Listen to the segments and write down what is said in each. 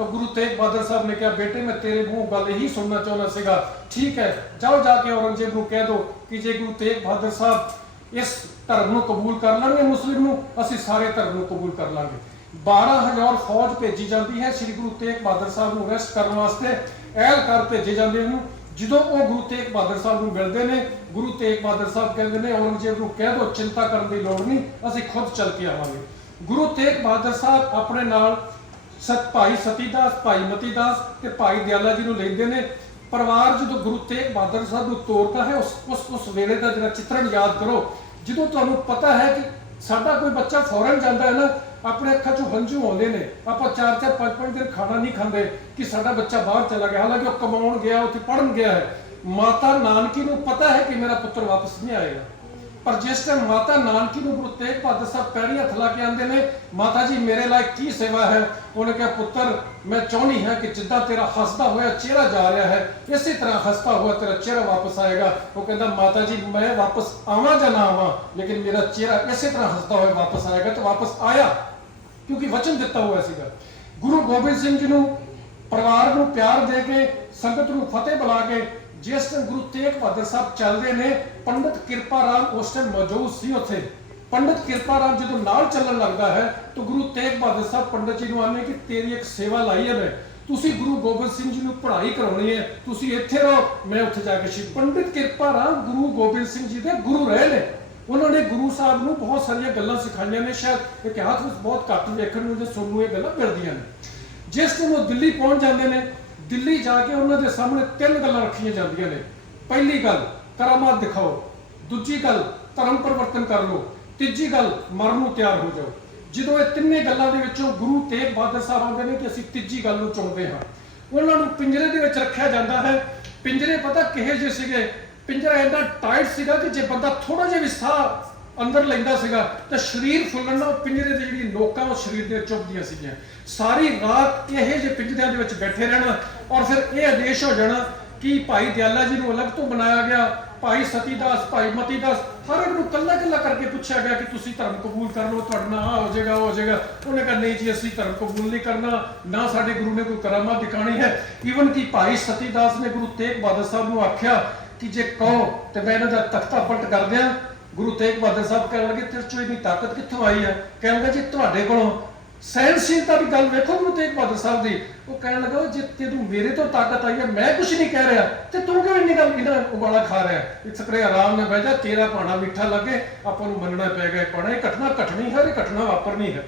ਤਾਂ ਗੁਰੂ ਤੇਗ ਬਹਾਦਰ ਸਾਹਿਬ ਨੇ ਕਿਹਾ, ਬੇਟੇ, ਮੈਂ ਤੇਰੇ ਮੂੰਹ ਗੱਲ ਇਹੀ ਸੁਣਨਾ ਚਾਹੁੰਦਾ ਸੀਗਾ। ਠੀਕ ਹੈ, ਜਾਓ ਜਾ ਕੇ ਨੂੰ ਕਹਿ ਦਿਓ ਕਿ ਜੇ ਗੁਰੂ ਤੇਗ ਬਹਾਦਰ ਸਾਹਿਬ ਇਸ ਧਰਮ ਨੂੰ ਕਬੂਲ ਕਰ ਲੈਣਗੇ, ਮੁਸਲਿਮ ਨੂੰ, ਅਸੀਂ ਸਾਰੇ ਧਰਮ ਨੂੰ ਕਬੂਲ ਕਰ ਲਾਂਗੇ। 12000 ਫੌਜ ਭੇਜੀ ਜਾਂਦੀ ਹੈ ਸ੍ਰੀ ਗੁਰੂ ਤੇਗ ਬਹਾਦਰ ਸਾਹਿਬ ਨੂੰ ਅਰੈਸਟ ਕਰਨ ਵਾਸਤੇ। ਐਲਕਾਰ ਭੇਜੇ ਜਾਂਦੇ ਹਨ ਜਦੋਂ ਉਹ ਗੁਰੂ ਤੇਗ ਬਹਾਦਰ ਸਾਹਿਬ ਨੂੰ ਮਿਲਦੇ ਨੇ, ਗੁਰੂ ਤੇਗ ਬਹਾਦਰ ਸਾਹਿਬ ਕਹਿੰਦੇ ਨੇ, ਔਰੰਗਜ਼ੇਬ ਨੂੰ ਕਹਿ ਦਿਓ ਚਿੰਤਾ ਕਰਨ ਦੀ ਲੋੜ ਨਹੀਂ, ਅਸੀਂ ਖੁਦ ਚੱਲ ਕੇ ਆਵਾਂਗੇ। ਗੁਰੂ ਤੇਗ ਬਹਾਦਰ ਸਾਹਿਬ ਆਪਣੇ ਨਾਲ ਸਤ ਭਾਈ ਸਤੀਦਾਸ, ਭਾਈ ਮਤੀਦਾਸ ਤੇ ਭਾਈ ਦਿਆਲਾ ਜੀ ਨੂੰ ਲੈਂਦੇ ਨੇ। ਪਰਿਵਾਰ ਜਦੋਂ ਗੁਰੂ ਤੇਗ ਬਹਾਦਰ ਸਾਹਿਬ ਨੂੰ ਤੋਰਦਾ ਹੈ, ਉਸ ਉਸ ਉਸ ਵੇਲੇ ਦਾ ਜਿਹੜਾ ਚਿੱਤਰਣ ਯਾਦ ਕਰੋ, ਜਦੋਂ ਤੁਹਾਨੂੰ ਪਤਾ ਹੈ ਕਿ ਸਾਡਾ ਕੋਈ ਬੱਚਾ ਫੌਰਨ ਜਾਂਦਾ ਹੈ ਨਾ, ਆਪਣੇ ਅੱਖਾਂ 'ਚੋਂ ਹੰਝੂ ਆਉਂਦੇ ਨੇ। ਆਪਾਂ ਚਾਰ ਚਾਰ, ਪੰਜ ਪੰਜ ਦਿਨ ਖਾਣਾ ਨਹੀਂ ਖਾਂਦੇ ਕਿ ਸਾਡਾ ਬੱਚਾ ਬਾਹਰ ਚਲਾ ਗਿਆ। ਹਾਲਾਂਕਿ ਉਹ ਕਮਾਉਣ ਗਿਆ, ਉੱਥੇ ਪੜਨ ਗਿਆ ਹੈ। ਮਾਤਾ ਨਾਨਕੀ ਨੂੰ ਪਤਾ ਹੈ ਕਿ ਮੇਰਾ ਪੁੱਤਰ ਵਾਪਸ ਨਹੀਂ ਆਏਗਾ। ਪਰ ਜਿਸ ਟਾਈਮ ਮਾਤਾ ਨਾਨਕੀ ਨੂੰ ਗੁਰੂ ਤੇਗ ਬਹਾਦਰ ਸਾਹਿਬ ਪੈਰੀ ਹੱਥ ਲਾ ਕੇ ਆਂਦੇ ਨੇ, ਮਾਤਾ ਜੀ, ਮੇਰੇ ਲਈ ਕੀ ਸੇਵਾ ਹੈ? ਉਹਨੇ ਕਿਹਾ, ਪੁੱਤਰ, ਮੈਂ ਚਾਹੁੰਦੀ ਹਾਂ ਕਿ ਜਿੱਦਾਂ ਤੇਰਾ ਹੱਸਦਾ ਹੋਇਆ ਚਿਹਰਾ ਜਾ ਰਿਹਾ ਹੈ, ਇਸੇ ਤਰ੍ਹਾਂ ਹੱਸਦਾ ਹੋਇਆ ਤੇਰਾ ਚਿਹਰਾ ਵਾਪਸ ਆਏਗਾ। ਉਹ ਕਹਿੰਦਾ, ਮਾਤਾ ਜੀ, ਮੈਂ ਵਾਪਸ ਆਵਾਂ ਜਾਂ ਨਾ ਆਵਾਂ? ਲੇਕਿਨ ਮੇਰਾ ਚਿਹਰਾ ਇਸੇ ਤਰ੍ਹਾਂ ਹੱਸਦਾ ਹੋਇਆ ਵਾਪਸ ਆਏਗਾ ਤੇ ਵਾਪਸ ਆਇਆ। ਕਿਉਂਕਿ ਵਚਨ ਦਿੱਤਾ ਹੋਇਆ ਸੀਗਾ। ਗੁਰੂ ਗੋਬਿੰਦ ਸਿੰਘ ਜੀ ਨੂੰ, ਪਰਿਵਾਰ ਨੂੰ ਪਿਆਰ ਦੇ ਕੇ, ਸੰਗਤ ਨੂੰ ਫਤਿਹ ਬੁਲਾ ਕੇ ਜਿਸ ਟਾਈਮ ਗੁਰੂ ਤੇਗ ਬਹਾਦਰ ਸਾਹਿਬ ਚੱਲਦੇ ਨੇ, ਪੰਡਤ ਕਿਰਪਾ ਰਾਮ ਉਸ ਟਾਈਮ ਮੌਜੂਦ ਸੀ ਉੱਥੇ। ਪੰਡਤ ਕਿਰਪਾ ਰਾਮ ਜਦੋਂ ਨਾਲ ਚੱਲਣ ਲੱਗਦਾ ਹੈ, ਤਾਂ ਗੁਰੂ ਤੇਗ ਬਹਾਦਰ ਸਾਹਿਬ ਪੰਡਤ ਜੀ ਨੂੰ ਆਨੇ ਕਿ ਤੇਰੀ ਇੱਕ ਸੇਵਾ ਲਾਈ ਹੈ ਮੈਂ। ਤੁਸੀਂ ਗੁਰੂ ਗੋਬਿੰਦ ਸਿੰਘ ਜੀ ਨੂੰ ਪੜ੍ਹਾਈ ਕਰਾਉਣੀ ਹੈ, ਤੁਸੀਂ ਇੱਥੇ ਰਹੋ, ਮੈਂ ਉੱਥੇ ਜਾ ਕੇ ਸ਼ੀ ਪੰਡਤ ਕਿਰਪਾ ਰਾਮ ਗੁਰੂ ਗੋਬਿੰਦ ਸਿੰਘ ਜੀ ਦੇ ਗੁਰੂ ਰਹੇ ਨੇ। ਉਹਨਾਂ ਨੇ ਗੁਰੂ ਸਾਹਿਬ ਨੂੰ ਬਹੁਤ ਸਾਰੀਆਂ ਗੱਲਾਂ ਸਿਖਾਈਆਂ ਨੇ, ਸ਼ਾਇਦ ਇਤਿਹਾਸ ਵਿੱਚ ਬਹੁਤ ਘੱਟ ਵੇਖਣ ਨੂੰ ਤੇ ਸੁਣਨ ਨੂੰ ਇਹ ਗੱਲਾਂ ਮਿਲਦੀਆਂ ਨੇ। ਜਿਸ ਟਾਈਮ ਉਹ ਦਿੱਲੀ ਪਹੁੰਚ ਜਾਂਦੇ ਨੇ ਦਿੱਲੀ ਜਾ ਕੇ ਉਹਨਾਂ ਦੇ ਸਾਹਮਣੇ ਤਿੰਨ ਗੱਲਾਂ ਰੱਖੀਆਂ ਜਾਂਦੀਆਂ ਨੇ। ਪਹਿਲੀ ਗੱਲ, ਕਰਾਮਾਤ ਦਿਖਾਓ। ਦੂਜੀ ਗੱਲ, ਧਰਮ ਪਰਿਵਰਤਨ ਕਰ ਲਓ। ਤੀਜੀ ਗੱਲ, ਮਰਨ ਨੂੰ ਤਿਆਰ ਹੋ ਜਾਓ। ਜਦੋਂ ਇਹ ਤਿੰਨੇ ਗੱਲਾਂ ਦੇ ਵਿੱਚੋਂ ਗੁਰੂ ਤੇਗ ਬਹਾਦਰ ਸਾਹਿਬ ਆਉਂਦੇ ਨੇ ਕਿ ਅਸੀਂ ਤੀਜੀ ਗੱਲ ਨੂੰ ਚੁਣਦੇ ਹਾਂ। ਉਹਨਾਂ ਨੂੰ ਪਿੰਜਰੇ ਦੇ ਵਿੱਚ ਰੱਖਿਆ ਜਾਂਦਾ ਹੈ। ਪਿੰਜਰੇ ਪਤਾ ਕਿਹੇ ਜਿਹੇ ਸੀਗੇ? ਪਿੰਜਰਾ ਇੰਨਾ ਟਾਈਟ ਸੀਗਾ ਕਿ ਜੇ ਬੰਦਾ ਥੋੜਾ ਜਿਹਾ ਵੀ ਸਾਹ ਅੰਦਰ ਲੈਂਦਾ ਸੀਗਾ, ਤਾਂ ਸਰੀਰ ਫੁੱਲਣ ਨਾਲ ਪਿੰਜਰੇ ਦੇ ਜਿਹੜੀ ਨੋਕਾਂ ਉਹ ਸਰੀਰ ਦੇ ਚੁੱਭਦੀਆਂ ਸੀਗੀਆਂ। ਸਾਰੀ ਰਾਤ ਇਹ ਜੇ ਪਿੰਜਰਿਆਂ ਦੇ ਵਿੱਚ ਬੈਠੇ ਰਹਿਣਾ ਔਰ ਫਿਰ ਇਹ ਆਦੇਸ਼ ਹੋ ਜਾਣਾ ਕਿ ਭਾਈ ਦਿਆਲਾ ਜੀ ਨੂੰ ਅਲੱਗ ਤੋਂ ਬਣਾਇਆ ਗਿਆ, ਭਾਈ ਸਤੀਦਾਸ, ਭਾਈ ਮਤੀਦਾਸ, ਹਰ ਇੱਕ ਨੂੰ ਕੱਲਾ ਕੱਲਾ ਕਰਕੇ ਪੁੱਛਿਆ ਗਿਆ ਕਿ ਤੁਸੀਂ ਧਰਮ ਕਬੂਲ ਕਰ ਲਓ, ਤੁਹਾਡਾ ਨਾ ਹੋ ਜਾਏਗਾ, ਉਹ ਹੋ ਜਾਏਗਾ। ਉਹਨੇ ਕਿਹਾ, ਨਹੀਂ ਜੀ, ਅਸੀਂ ਧਰਮ ਕਬੂਲ ਨਹੀਂ ਕਰਨਾ, ਨਾ ਸਾਡੇ ਗੁਰੂ ਨੇ ਕੋਈ ਕਰਾਮਾਤ ਦਿਖਾਣੀ ਹੈ। ਈਵਨ ਕਿ ਭਾਈ ਸਤੀਦਾਸ ਨੇ ਗੁਰੂ ਤੇਗ ਬਹਾਦਰ ਸਾਹਿਬ ਨੂੰ ਆਖਿਆ ਕਿ ਜੇ ਕਹੋ ਤੇ ਮੈਂ ਇਹਨਾਂ ਦਾ ਤਖਤਾ ਪਲਟ ਕਰ ਦਿਆਂ ਗੁਰੂ ਤੇਗ ਬਹਾਦਰ ਸਾਹਿਬ ਕਹਿਣ ਲੱਗੇ ਤੇਰੇ ਚੋਂ ਇੰਨੀ ਤਾਕਤ ਕਿੱਥੋਂ ਆਈ ਹੈ? ਕਹਿਣ ਜੀ ਤੁਹਾਡੇ ਕੋਲੋਂ ਸਹਿਨਸ਼ੀਲਤਾ ਦੀ ਗੱਲ ਵੇਖੋ ਗੁਰੂ ਤੇਗ ਬਹਾਦਰ ਸਾਹਿਬ ਦੀ, ਉਹ ਕਹਿਣ ਲੱਗਾ, ਜੇ ਤੈਨੂੰ ਮੇਰੇ ਤੋਂ ਤਾਕਤ ਆਈ ਹੈ, ਮੈਂ ਕੁਝ ਨਹੀਂ ਕਹਿ ਰਿਹਾ, ਤੇ ਤੂੰ ਕਿਉਂ ਇੰਨੀ ਗੱਲ ਇਹਨਾਂ ਉਬਾਲਾ ਖਾ ਰਿਹਾ? ਇਸ ਕਰੇ ਆਰਾਮ ਨਾਲ ਬਹਿ ਜਾ, ਤੇਰਾ ਪਾਣਾ ਮਿੱਠਾ ਲੱਗੇ, ਆਪਾਂ ਨੂੰ ਮੰਨਣਾ ਪਏਗਾ ਇਹ ਪਾਣਾ ਇਹ ਘਟਨਾ ਘਟਣੀ ਹੈ ਇਹ ਘਟਨਾ ਵਾਪਰਨੀ ਹੈ।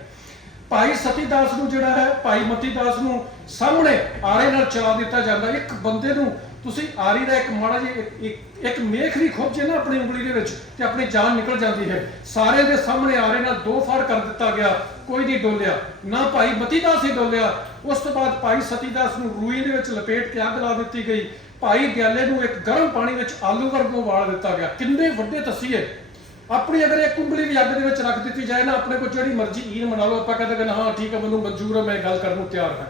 ਭਾਈ ਸਤੀਦਾਸ ਨੂੰ ਜਿਹੜਾ ਹੈ, ਭਾਈ ਮਤੀਦਾਸ ਨੂੰ ਸਾਹਮਣੇ ਆਰੇ ਨਾਲ ਚਲਾ ਦਿੱਤਾ ਜਾਂਦਾ, ਇੱਕ ਬੰਦੇ ਨੂੰ ਤੁਸੀਂ ਆਰੀ ਦਾ ਇੱਕ ਮਾੜਾ ਜਿਹਾ ਇੱਕ- ਇੱਕ ਮੇਖ ਵੀ ਖੁੱਭ ਜੇ ਨਾ ਆਪਣੀ ਉਂਗਲੀ ਦੇ ਵਿੱਚ ਤੇ ਆਪਣੀ ਜਾਨ ਨਿਕਲ ਜਾਂਦੀ ਹੈ। ਸਾਰਿਆਂ ਦੇ ਸਾਹਮਣੇ ਆਰੇ ਨਾਲ ਦੋ ਫਾੜ ਕਰ ਦਿੱਤਾ ਗਿਆ। ਕੋਈ ਨਹੀਂ ਡੋਲਿਆ। ਨਾ ਭਾਈ ਮਤੀਦਾਸ ਹੀ ਡੋਲਿਆ। ਉਸ ਤੋਂ ਬਾਅਦ ਭਾਈ ਸਤੀਦਾਸ ਨੂੰ ਰੂਈ ਦੇ ਵਿੱਚ ਲਪੇਟ ਕੇ ਅੱਗ ਲਾ ਦਿੱਤੀ ਗਈ। ਭਾਈ ਗਿਆਲੇ ਨੂੰ ਇੱਕ ਗਰਮ ਪਾਣੀ ਵਿੱਚ ਆਲੂ ਵਰਗੋਂ ਵਾਲ ਦਿੱਤਾ ਗਿਆ। ਕਿੰਨੇ ਵੱਡੇ ਤਸੀਹੇ। ਆਪਣੀ ਅਗਰ ਇੱਕ ਉਂਗਲੀ ਵੀ ਅੱਗ ਦੇ ਵਿੱਚ ਰੱਖ ਦਿੱਤੀ ਜਾਏ ਨਾ, ਆਪਣੇ ਕੋਲ ਜਿਹੜੀ ਮਰਜ਼ੀ ਈਨ ਮਨਾ ਲਓ। ਆਪਾਂ ਕਹਿੰਦੇ ਕਿ ਹਾਂ, ਠੀਕ ਹੈ, ਮੈਨੂੰ ਮਨਜ਼ੂਰ ਹੈ, ਮੈਂ ਇਹ ਗੱਲ ਕਰਨ ਨੂੰ ਤਿਆਰ ਹਾਂ।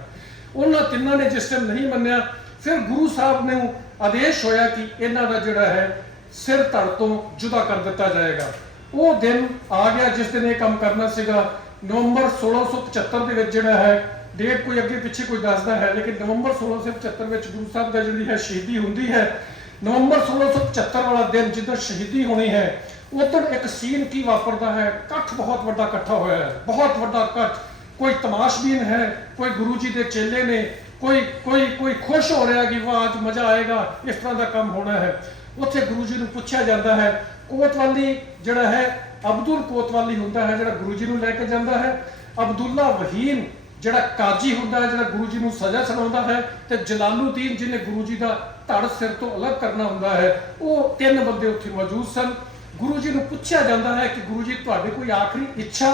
ਉਹਨਾਂ ਤਿੰਨਾਂ ਨੇ ਜਿਸ ਟਾਈਮ ਨਹੀਂ ਮੰਨਿਆ ਫਿਰ ਗੁਰੂ ਸਾਹਿਬ ਨੇ ਆਦੇਸ਼ ਹੋਇਆ ਕਿ ਇਹਨਾਂ ਦਾ ਜਿਹੜਾ ਹੈ ਸਿਰ ਧੜ ਤੋਂ ਜੁਦਾ ਕਰ ਦਿੱਤਾ ਜਾਏਗਾ। ਉਹ ਦਿਨ ਆ ਗਿਆ ਜਿਸ ਦਿਨ ਇਹ ਕੰਮ ਕਰਨਾ ਸੀਗਾ। ਨਵੰਬਰ 1675 ਦੇ ਵਿੱਚ ਜਿਹੜਾ ਹੈ, ਡੇਟ ਕੋਈ ਅੱਗੇ ਪਿੱਛੇ ਕੋਈ ਦੱਸਦਾ ਹੈ, ਲੇਕਿਨ ਨਵੰਬਰ 1675 ਵਿੱਚ ਗੁਰੂ ਸਾਹਿਬ ਦਾ ਜਿਹੜੀ ਹੈ ਸ਼ਹੀਦੀ ਹੁੰਦੀ ਹੈ। ਨਵੰਬਰ 1675 ਵਾਲਾ ਦਿਨ ਜਿੱਦਾਂ ਸ਼ਹੀਦੀ ਹੋਣੀ ਹੈ ਉਦੋਂ ਇੱਕ ਸੀਨ ਕੀ ਵਾਪਰਦਾ ਹੈ? ਇਕੱਠ ਬਹੁਤ ਵੱਡਾ ਇਕੱਠਾ ਹੋਇਆ ਹੈ। ਬਹੁਤ ਵੱਡਾ ਇਕੱਠ। ਕੋਈ ਤਮਾਸ਼ਬੀਨ ਹੈ, ਕੋਈ ਗੁਰੂ ਜੀ ਦੇ ਚੇਲੇ ਨੇ ਕੋਈ ਕੋਈ ਕੋਈ ਖੁਸ਼ ਹੋ ਰਿਹਾ ਕਿ ਵਾਹ, ਅੱਜ ਮਜ਼ਾ ਆਏਗਾ, ਇਸ ਤਰ੍ਹਾਂ ਦਾ ਕੰਮ ਹੋਣਾ ਹੈ। ਉੱਥੇ ਗੁਰੂ ਜੀ ਨੂੰ ਪੁੱਛਿਆ ਜਾਂਦਾ ਹੈ, ਕੋਤਵਾਲੀ ਜਿਹੜਾ ਹੈ, ਅਬਦੁਲ ਕੋਤਵਾਲੀ ਹੁੰਦਾ ਹੈ, ਜਿਹੜਾ ਗੁਰੂ ਜੀ ਨੂੰ ਲੈ ਕੇ ਜਾਂਦਾ ਹੈ। ਅਬਦੁੱਲਾ ਵਹੀਨ ਜਿਹੜਾ ਕਾਜੀ ਹੁੰਦਾ ਹੈ, ਜਿਹੜਾ ਗੁਰੂ ਜੀ ਨੂੰ ਸਜ਼ਾ ਸੁਣਾਉਂਦਾ ਹੈ ਤੇ ਜਲਾਲੂਦੀਨ ਜਿਹਨੇ ਗੁਰੂ ਜੀ ਦਾ ਧੜ ਸਿਰ ਤੋਂ ਅਲੱਗ ਕਰਨਾ ਹੁੰਦਾ ਹੈ, ਉਹ ਤਿੰਨ ਬੰਦੇ ਉੱਥੇ ਮੌਜੂਦ ਸਨ। ਗੁਰੂ ਜੀ ਨੂੰ ਪੁੱਛਿਆ ਜਾਂਦਾ ਹੈ ਕਿ ਗੁਰੂ ਜੀ, ਤੁਹਾਡੀ ਕੋਈ ਆਖਰੀ ਇੱਛਾ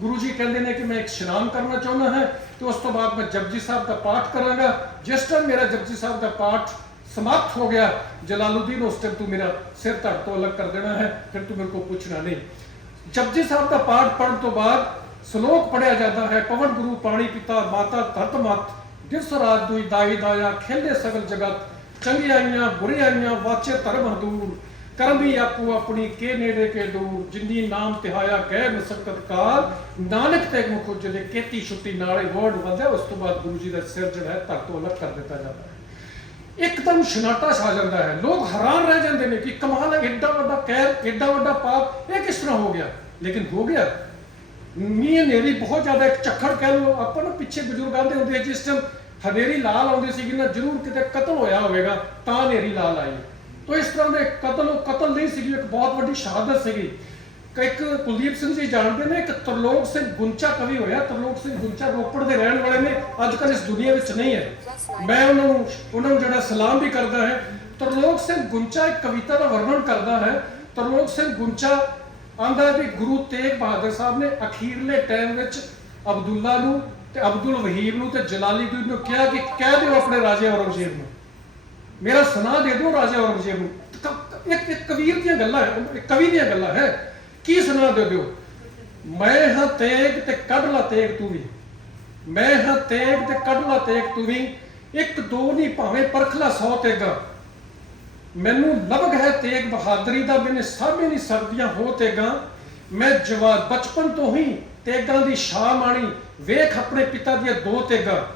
ਗੁਰੂ ਜੀ ਕਹਿੰਦੇ ਨੇ ਕਿ ਮੈਂ ਇੱਕ ਇਸ਼ਨਾਨ ਕਰਨਾ ਚਾਹੁੰਦਾ ਹਾਂ ਤੇ ਉਸ ਤੋਂ ਬਾਅਦ ਮੈਂ ਜਪਜੀ ਸਾਹਿਬ ਦਾ ਪਾਠ ਕਰਾਂਗਾ ਜਿਸ ਟਾਈਮ ਮੇਰਾ ਜਪਜੀ ਸਾਹਿਬ ਦਾ ਪਾਠ ਸਮਾਪਤ ਹੋ ਗਿਆ ਜਲਾਲੂਦੀਨ ਉਸ ਟਾਈਮ ਤੂੰ ਮੇਰਾ ਸਿਰ ਧੜ ਤੋਂ ਅਲੱਗ ਕਰ ਦੇਣਾ ਹੈ ਫਿਰ ਤੂੰ ਮੇਰੇ ਕੋਲ ਪੁੱਛਣਾ ਨਹੀਂ ਜਪਜੀ ਸਾਹਿਬ ਦਾ ਪਾਠ ਪੜਨ ਤੋਂ ਬਾਅਦ ਸ਼ਲੋਕ ਪੜਿਆ ਜਾਂਦਾ ਹੈ ਪਵਨ ਗੁਰੂ ਪਾਣੀ ਪਿਤਾ ਮਾਤਾ ਧਰਤ ਮਤ ਦਿਵਸ ਰਾਤ ਦੁਈ ਦਾਈ ਦਾਇਆ ਖੇਲੇ ਸਗਲ ਜਗਤ ਚੰਗਿਆਈਆਂ ਬੁਰਿਆਈਆਂ ਵਾਚੇ ਧਰਮ ਹਦੂਰ ਕਰਮੀ ਆਪੋ ਆਪਣੀ ਕੇ ਨੇੜੇ ਕੇ ਦੂਰ, ਜਿੰਨੀ ਨਾਮ ਤਿਹਾਇਆ ਗਏ ਮੁਸਕਤ ਕਾਲ, ਨਾਨਕ ਤੇ ਮੁਖ ਉਜਲੇ ਕੀਤੀ ਛੁੱਟੀ ਨਾਲੇ ਵਰਡ ਵਧਿਆ, ਉਸ ਤੋਂ ਬਾਅਦ ਗੁਰੂ ਜੀ ਦਾ ਸਿਰ ਜਿਹੜਾ ਹੈ ਧੜ ਤੋਂ ਅਲੱਗ ਕਰ ਦਿੱਤਾ ਜਾਂਦਾ ਹੈ। ਇੱਕਦਮ ਸ਼ਨਾਟਾ ਛਾ ਜਾਂਦਾ ਹੈ। ਲੋਕ ਹੈਰਾਨ ਰਹਿ ਜਾਂਦੇ ਨੇ ਕਿ ਕਮਾਲ ਹੈ ਐਡਾ ਵੱਡਾ ਕਹਿਰ ਐਡਾ ਵੱਡਾ ਪਾਪ, ਇਹ ਕਿਸ ਤਰ੍ਹਾਂ ਹੋ ਗਿਆ? ਲੇਕਿਨ ਹੋ ਗਿਆ। ਮੀਂਹ ਹਨੇਰੀ ਬਹੁਤ ਜ਼ਿਆਦਾ ਇੱਕ ਝੱਖੜ ਕਹਿ ਲਓ, ਆਪਾਂ ਨੂੰ ਪਿੱਛੇ ਬਜ਼ੁਰਗ ਆਂਦੇ ਹੁੰਦੇ ਜਿਸ ਟਾਈਮ ਹਨੇਰੀ ਲਾਲ ਆਉਂਦੀ ਸੀ ਕਿ ਨਾ, ਜ਼ਰੂਰ ਕਿਤੇ ਕਤਲ ਹੋਇਆ ਹੋਵੇਗਾ, ਤਾਂ ਹਨੇਰੀ ਲਾਲ ਆਈ। ਤੋ ਇਸ ਤਰ੍ਹਾਂ ਦੇ ਕਤਲ ਉਹ ਕਤਲ ਨਹੀਂ ਸੀਗੀ, ਇੱਕ ਬਹੁਤ ਵੱਡੀ ਸ਼ਹਾਦਤ ਸੀਗੀ। ਇੱਕ ਕੁਲਦੀਪ ਸਿੰਘ ਜੀ ਜਾਣਦੇ ਨੇ, ਇੱਕ ਤਰਲੋਕ ਸਿੰਘ ਗੁੰਚਾ ਕਵੀ ਹੋਇਆ, ਤਰਲੋਕ ਸਿੰਘ ਗੁੰਚਾ ਰੋਪੜ ਦੇ ਰਹਿਣ ਵਾਲੇ ਨੇ ਅੱਜ ਕੱਲ੍ਹ ਇਸ ਦੁਨੀਆ ਵਿੱਚ ਨਹੀਂ ਹੈ। ਮੈਂ ਉਹਨਾਂ ਨੂੰ ਉਹਨਾਂ ਨੂੰ ਜਿਹੜਾ ਸਲਾਮ ਵੀ ਕਰਦਾ ਹੈ, ਤਰਲੋਕ ਸਿੰਘ ਗੁੰਚਾ ਇੱਕ ਕਵਿਤਾ ਦਾ ਵਰਣਨ ਕਰਦਾ ਹੈ। ਤਰਲੋਕ ਸਿੰਘ ਗੁੰਚਾ ਆਂਦਾ ਵੀ ਗੁਰੂ ਤੇਗ ਬਹਾਦਰ ਸਾਹਿਬ ਨੇ ਅਖੀਰਲੇ ਟਾਈਮ ਵਿੱਚ ਅਬਦੁੱਲਾ ਨੂੰ ਤੇ ਅਬਦੁਲ ਵਹੀਦ ਨੂੰ ਤੇ ਜਲਾਲੀਦੀਨ ਨੂੰ ਕਿਹਾ ਕਿ ਕਹਿ ਦਿਓ ਆਪਣੇ ਰਾਜੇ ਔਰੰਗਜ਼ੇਬ ਨੂੰ। ਮੇਰਾ ਸੁਣਾ ਦੇ ਦਿਓ ਰਾਜਾ ਔਰੰਗਜ਼ੇਬ ਨੂੰ। ਕ- ਇੱਕ ਇੱਕ ਕਵੀਰ ਦੀਆਂ ਗੱਲਾਂ ਹੈ, ਇੱਕ ਕਵੀ ਦੀਆਂ ਗੱਲਾਂ ਹੈ। ਕੀ ਸੁਣਾ ਦੇ ਦਿਓ? ਮੈਂ ਹਾਂ ਤੇਗ ਤੇ ਕੱਢ ਲਾ ਤੇਗ ਤੂੰ ਵੀ। ਮੈਂ ਹਾਂ ਤੇਗ ਤੇ ਕੱਢ ਲਾ ਤੇਗ ਤੂੰ ਵੀ। ਇੱਕ ਦੋ ਨਹੀਂ ਭਾਵੇਂ ਪਰਖ ਲਾ ਸੌ ਤੇਗਾ। ਮੈਨੂੰ ਲਬਗ ਹੈ ਤੇਗ ਬਹਾਦਰੀ ਦਾ, ਮੈਨੇ ਸਾਹਮਣੇ ਨਹੀਂ ਸਰਦੀਆਂ ਹੋ ਤੇਗਾ। ਮੈਂ ਜਵਾਨ ਬਚਪਨ ਤੋਂ ਹੀ ਤੇਗਾਂ ਦੀ ਸ਼ਾਹ ਮਾਣੀ ਵੇਖ ਆਪਣੇ ਪਿਤਾ ਦੀਆਂ ਦੋ ਤੇਗਾ।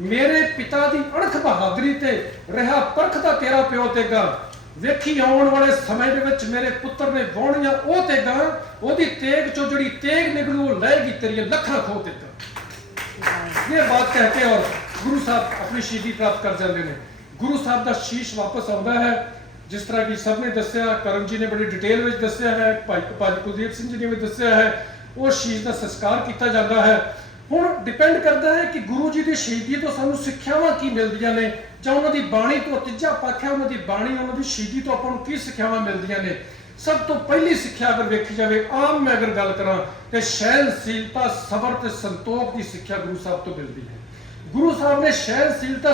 ਮੇਰੇ ਪਿਤਾ ਦੀ ਅਣਖ ਬਹਾਦਰੀ ਤੇ ਰਿਹਾ ਪਰਖ ਦਾ ਤੇਰਾ ਪਿਓ ਤੇਗਾ ਵੇਖੀ ਆਉਣ ਵਾਲੇ ਸਮੇਂ ਦੇ ਵਿੱਚ ਮੇਰੇ ਪੁੱਤਰ ਨੇ ਵਾਉਣੀਆਂ ਉਹ ਤੇਗਾ ਉਹਦੀ ਤੇਗ ਚੋਂ ਜਿਹੜੀ ਤੇਗ ਨਿਕਲੂ ਉਹ ਲਏਗੀ ਤੇਰੀਆਂ ਲੱਖਾਂ ਖੋ ਤੇਗਾ ਇਹ ਬਾਤ ਕਹਿ ਕੇ ਔਰ ਗੁਰੂ ਸਾਹਿਬ ਆਪਣੀ ਸ਼ਹੀਦੀ ਪ੍ਰਾਪਤ ਕਰ ਜਾਂਦੇ ਨੇ। ਗੁਰੂ ਸਾਹਿਬ ਦਾ ਸ਼ੀਸ਼ ਵਾਪਸ ਆਉਂਦਾ ਹੈ। ਜਿਸ ਤਰ੍ਹਾਂ ਕਿ ਸਭ ਨੇ ਦੱਸਿਆ ਕਰਮ ਜੀ ਨੇ ਬੜੀ ਡਿਟੇਲ ਵਿੱਚ ਦੱਸਿਆ ਹੈ ਭਾਈ ਭਾਈ ਕੁਲਦੀਪ ਸਿੰਘ ਜੀ ਨੇ ਵੀ ਦੱਸਿਆ ਹੈ। ਉਹ ਸ਼ੀਸ਼ ਦਾ ਸੰਸਕਾਰ ਕੀਤਾ ਜਾਂਦਾ ਹੈ। ਹੁਣ ਡਿਪੈਂਡ ਕਰਦਾ ਹੈ ਕਿ ਗੁਰੂ ਜੀ ਦੀ ਸ਼ਹੀਦੀ ਤੋਂ ਸਾਨੂੰ ਸਿੱਖਿਆਵਾਂ ਕੀ ਮਿਲਦੀਆਂ ਨੇ, ਜਾਂ ਉਹਨਾਂ ਦੀ ਬਾਣੀ ਤੋਂ, ਤੀਜਾ ਪੱਖ ਹੈ ਉਹਨਾਂ ਦੀ ਬਾਣੀ, ਉਹਨਾਂ ਦੀ ਸ਼ਹੀਦੀ ਤੋਂ ਆਪਾਂ ਨੂੰ ਕੀ ਸਿੱਖਿਆਵਾਂ ਮਿਲਦੀਆਂ ਨੇ? ਸਭ ਤੋਂ ਪਹਿਲੀ ਸਿੱਖਿਆ ਅਗਰ ਵੇਖੀ ਜਾਵੇ, ਆਮ ਮੈਂ ਅਗਰ ਗੱਲ ਕਰਾਂ, ਤੇ ਸਹਿਨਸ਼ੀਲਤਾ ਸਬਰ ਤੇ ਸੰਤੋਖ ਦੀ ਸਿੱਖਿਆ ਗੁਰੂ ਸਾਹਿਬ ਤੋਂ ਮਿਲਦੀ ਹੈ। ਗੁਰੂ ਸਾਹਿਬ ਨੇ ਸਹਿਨਸ਼ੀਲਤਾ